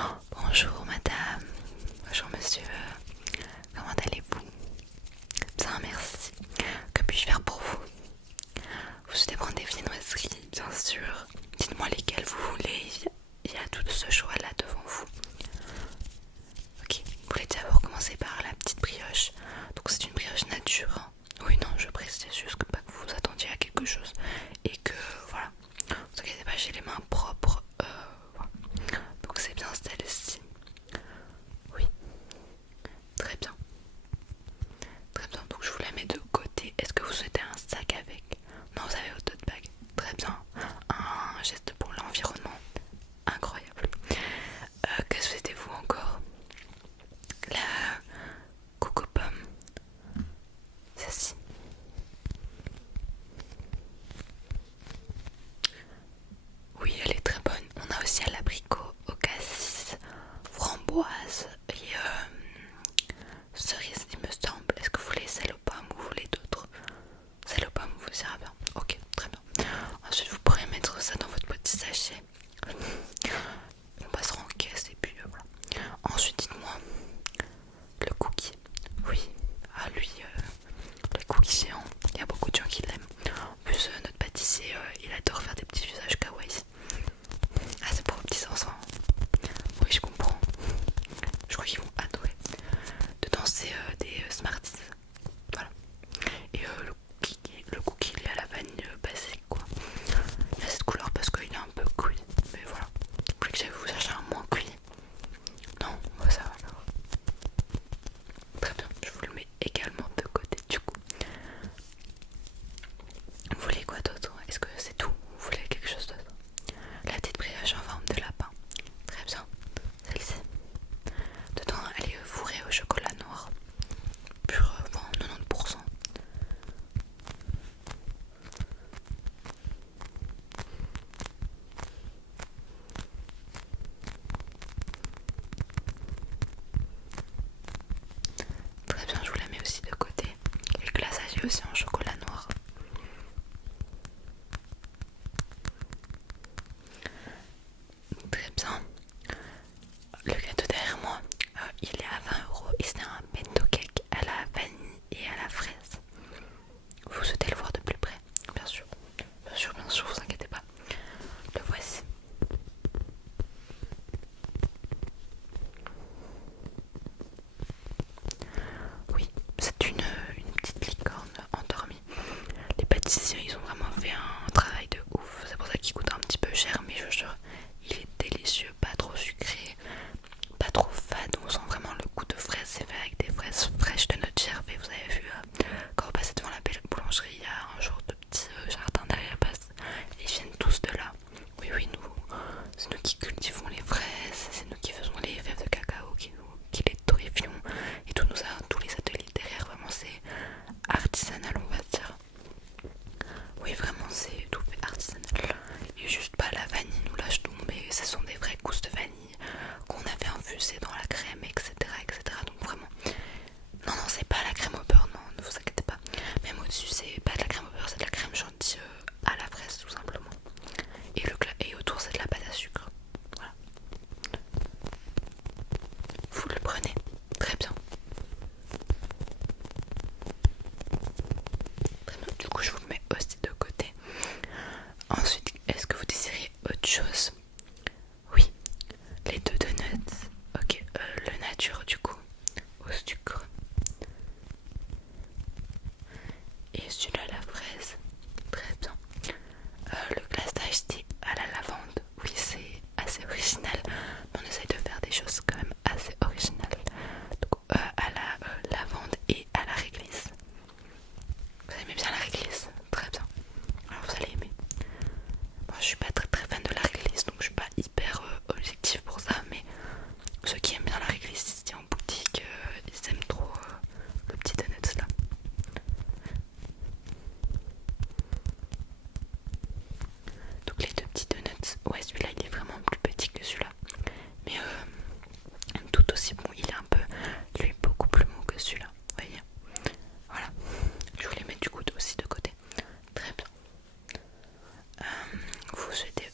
Bonjour madame, bonjour monsieur, comment allez-vous? Bien merci, que puis-je faire pour vous? Vous souhaitez prendre des viennoiseries, bien sûr. Dites-moi lesquelles vous voulez, il y a tout ce choix là devant vous. Ok, vous voulez d'abord commencer par la petite brioche. Donc c'est une brioche nature, hein. Oui non, je précise juste que pas que vous vous attendiez à quelque chose. Et que voilà, vous inquiétez pas, j'ai les mains propres, voilà. Donc c'est bien celle-ci. Oui, très bien. Très bien, donc je vous la mets de côté. Est-ce que vous souhaitez un sac avec? Non, vous avez votre tote bag. Très bien. Un geste pour l'environnement. Incroyable. Que souhaitez-vous encore? La coco pomme. Celle-ci. Oui, elle est très bonne. On a aussi à l'abricot, au cassis, framboise et cerise, il me semble. Est-ce que vous voulez celle aux pommes ou vous voulez d'autres? Celle aux pommes vous ira bien. Ok, très bien. Ensuite, vous pourrez mettre ça dans votre petit sachet. On passera en caisse et puis voilà. Ensuite, dites-moi, le cookie. Oui, ah lui, le cookie géant. Il y a beaucoup de gens qui l'aiment. En plus, notre pâtissier, il adore faire des petits visages kawaii. Ah, c'est pour vos petits enfants. Oui, je comprends. Je crois qu'ils vont adorer. Dedans, c'est des Smarties. Voilà. Et le cookie, il est à la vanille basique, quoi. Il a cette couleur parce qu'il est un peu cuit. Mais voilà. Vous voulez que j'aille vous chercher un moins cuit? Non, bah ça va alors. Très bien, je vous le mets également de côté du coup. Vous voulez quoi d'autre? Est-ce que c'est tout? Vous voulez quelque chose d'autre? La petite brioche en forme de lapin. Très bien, celle-ci. Dedans, elle est fourrée au chocolat noir. Pur, enfin, 90%. Très bien, je vous la mets aussi de côté. Et le glaçage est aussi en chocolat noir. Très bien. Le gâteau derrière moi, il est à 20 € et c'est un bento cake à la vanille et à la fraise. Vous souhaitez le voir de plus près? Bien sûr, bien sûr, bien sûr, vous inquiétez pas. Le voici. Oui, c'est une petite licorne endormie. Les pâtissiers, ils ont vraiment fait un travail de ouf. C'est pour ça qu'il coûte un petit peu cher, mais je vous jure, il est délicieux, pas trop sucré, pas trop fade. On sent vraiment le goût de fraise. C'est fait avec des fraises fraîches de notre gervais. Vous avez vu, quand vous passez devant la belle boulangerie, il y a un genre de petit jardin derrière passe. Ils viennent tous de là. Oui, oui, nous, c'est nous qui cultivons les fraises, c'est nous qui faisons les fèves de cacao, qui les torréfions et tous les ateliers derrière. Vraiment, c'est artisanal, on va dire. Oui, vraiment, c'est tout fait artisanal. Et juste pas la vanille, nous lâche tout, mais ce sont des vraies gousses de vanille qu'on avait infusées dans la crème, etc., etc. Donc vraiment, non, non, c'est pas la crème au beurre, non, ne vous inquiétez pas. Même au-dessus, c'est pas de la crème au beurre, c'est de la crème chantilly à la fraise, tout simplement. Et autour, c'est de la pâte à sucre. Voilà. Vous le prenez, très bien. Très bien. Du coup, je vous le mets aussi de côté. Ensuite, est-ce que vous désirez autre chose? Oui, les deux donuts. Ok, le nature du coup, au sucre. Et celui-là à la fraise. Très bien. Le glaçage c'était à la lavande. Oui, c'est assez original. Mais on essaye de faire des choses quand même assez originales. Donc, à la lavande et à la réglisse. Vous aimez bien la réglisse? Très bien. Alors vous allez aimer. Moi je suis pas très très fan de la réglisse, donc je suis pas hyper objective pour ça, mais ceux qui aiment bien la réglisse ici en boutique, ils aiment trop le petit donut là. Donc les deux petits donuts, ouais celui-là il est vraiment plus petit que celui-là, mais tout aussi bon, il est un peu, lui beaucoup plus mou que celui-là, vous voyez. Voilà, je voulais mettre du coup aussi de côté. Très bien. Vous souhaitez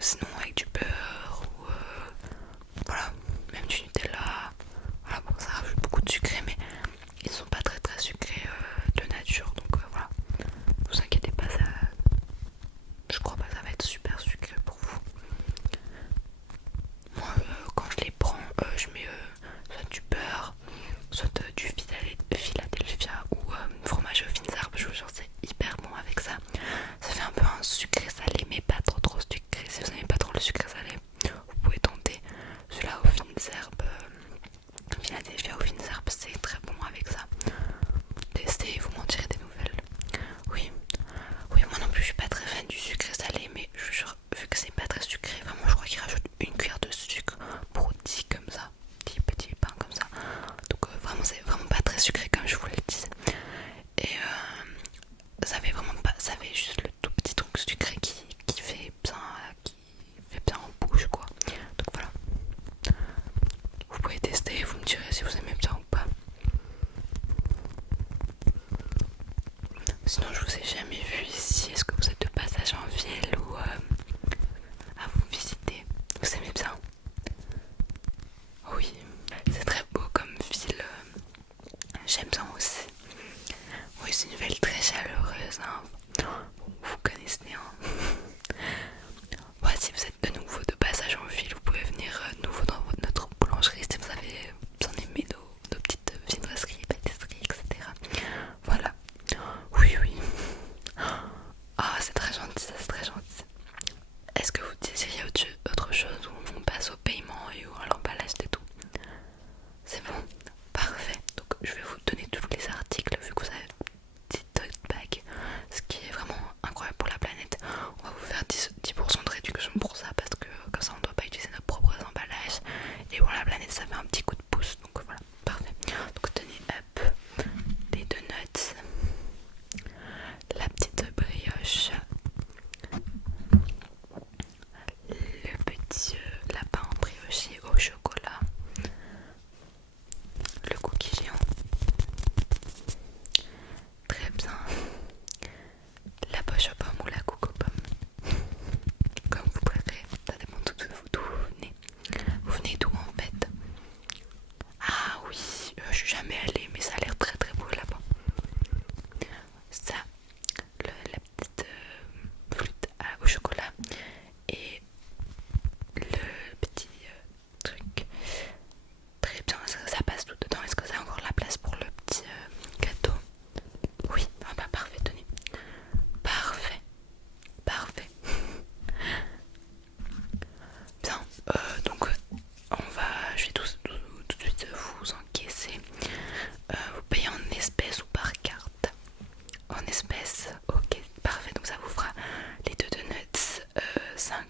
sinon avec du beurre ou voilà, même du Nutella. Voilà, bon, ça rajoute beaucoup de sucré, mais ils sont pas très sucrés de nature, donc voilà, vous inquiétez pas, ça, je crois pas que ça va être super sucré pour vous. Moi quand je les prends, je mets soit du beurre, soit du Philadelphia ou fromage aux fines herbes. Je vous jure, c'est hyper bon avec ça. Ça fait un peu un sucré salé, mais pas trop sucré. Si vous n'aimez pas trop le sucré salé, vous pouvez tenter celui-là aux fines herbes. Philadelphia aux fines herbes, c'est très bon avec ça. Testez, vous m'en direz des nouvelles. Oui, oui, moi non plus, je suis pas très fan du sucré salé, mais je vous jure, vu que c'est pas très sucré, vraiment, je crois qu'ils rajoutent une cuillère de sucre pour 10 comme ça, 10 petits pains comme ça. Donc vraiment, c'est vraiment pas très sucré comme je vous le disais. Et ça fait vraiment pas, ça fait juste le tout petit truc sucré qui fait bien en bouche quoi. Donc voilà, vous pouvez tester et vous me direz si vous aimez bien ou pas. Sinon je vous ai jamais vu ici, est-ce que vous êtes de passage en ville ou à vous visiter? Vous aimez bien? Oui, c'est très beau comme ville, j'aime bien aussi. Oui, c'est une ville très chaleureuse, hein. Vous connaissez, hein. Ouais, si vous êtes de nouveau de passage en ville, vous pouvez venir de nouveau dans notre boulangerie si vous avez besoin d'aimer nos petites viennoiseries, pâtisseries, etc. Voilà. Oui, oui. Ah, c'est très gentil, ça, c'est très gentil. Est-ce que vous désiriez autre chose ou on passe au paiement et à l'emballage et tout? C'est bon? Parfait. Donc je vais vous donner tous les articles vu que vous avez une petite tote bag, ce qui est vraiment incroyable pour la planète. On va vous faire 10% de réduction pour ça parce que comme ça on ne doit pas utiliser nos propres emballages. Et pour la planète ça fait un petit coup de pouce. Donc voilà, parfait. Donc tenez, hop, les donuts, la petite brioche, le petit lapin brioché au chocolat, le cookie géant, très bien, la poche aux pommes ou la coupe aux pommes, comme vous préférez, ça dépend d'où vous venez. Vous venez d'où en fait? Ah oui, je suis jamais allée, mais ça a l'air très beau là-bas. Ça, la petite flûte au chocolat et le petit truc. Très bien, ça passe tout dedans. Est-ce que ça a encore la place pour le petit gâteau? Oui, ah bah parfait, tenez. Parfait, parfait. Bien, donc je vais tout de suite vous encaisser. Vous payez en espèces ou par carte? En espèces, ok, parfait. Donc ça vous fera les deux donuts 5